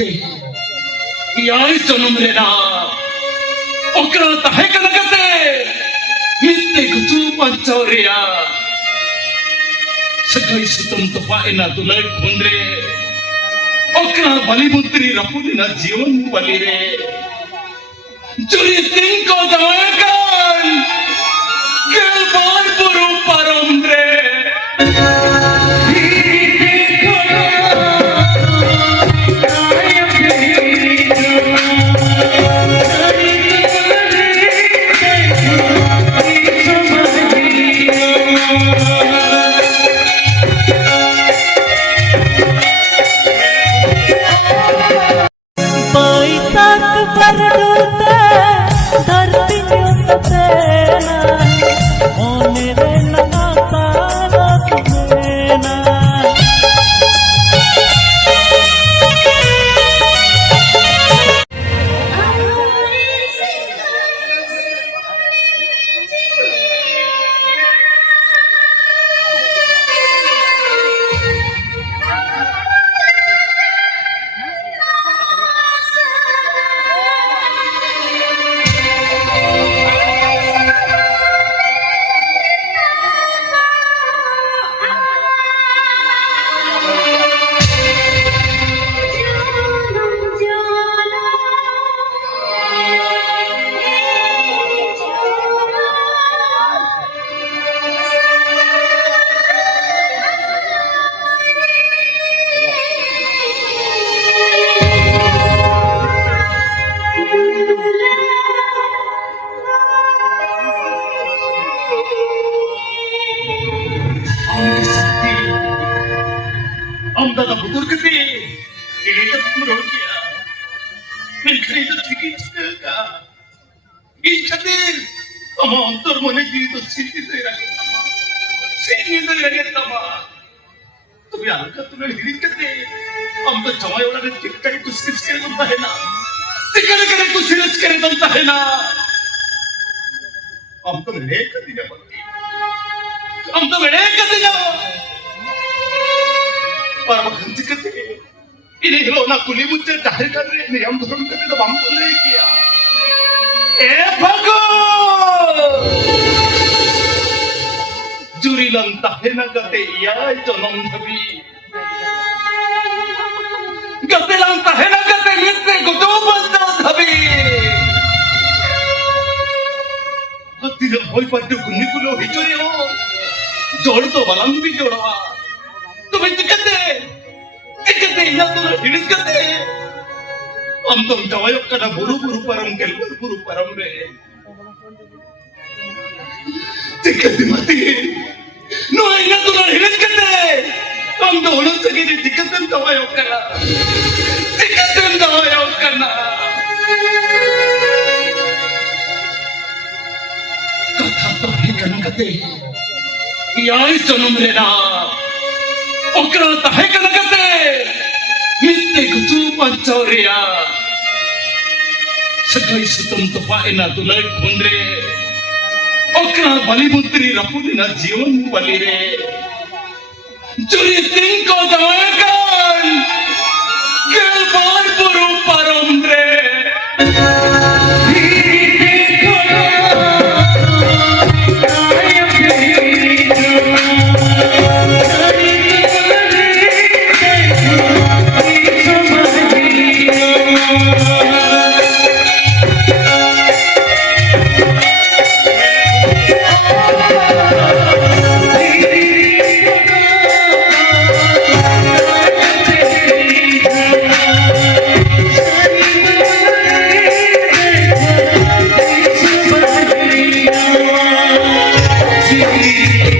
कते यार जन्म लेना ओकरा तहे कन कते मित्ते कुचु पंचौरिया सकाई सुतम तपा एना दुलर खुंद्रे ओकरा बलिमुत्री रपुदिना जीवन बलि रे जुरी दिन को दवायकान केलबार पुरु परम रे दादा बुजुर्ग थे ये तो तुम रोक गया मैं खरीद ठीक का ये छतेर हम अंतर मने जी तो सीधी से रखे तमा तुम्हें अलग तुम्हें हिरित करते हम तो जमाई वाला ने टिकट कुछ सिर्फ करे बनता है ना टिकट करे कुछ सिर्फ करे बनता है ना हम तो लेक कर दिया बनती हम तो लेक कर दिया परमहंस कहते इन्हें ना कुली मुझे जाहिर कर रहे नियम धर्म करते तो हम तो नहीं किया ए भगो जुरी लंता है ना कहते यार जन्म धबी कहते लंता है ना कहते मित्ते गुटो बंदा धबी हत्ती ने भोई पर जो कुन्नी कुलो हिचोरी हो जोड़ तो बलंग भी जोड़ा तुम्हें दिक्कते या तुम्हें हिड़िस करते हम तुम जवायों का ना बुरु बुरु परम केलबर बुरु परम रे दिक्कत मती नो या तुम्हें हिड़िस करते हम तो उन्हें सके नहीं दिक्कत जवायों का कथा तो ही करना करते यार जन्म लेना ओकरा तहे कन कते मित्ते कुचु पंचौरिया सकाई सुतम तपा एना दुलर खुंद्रे ओकरा बलिमुत्री रपुदिना जीवन बलि रे जुरी दिन को दवायकान केलबार पुरु परम रे Thank you.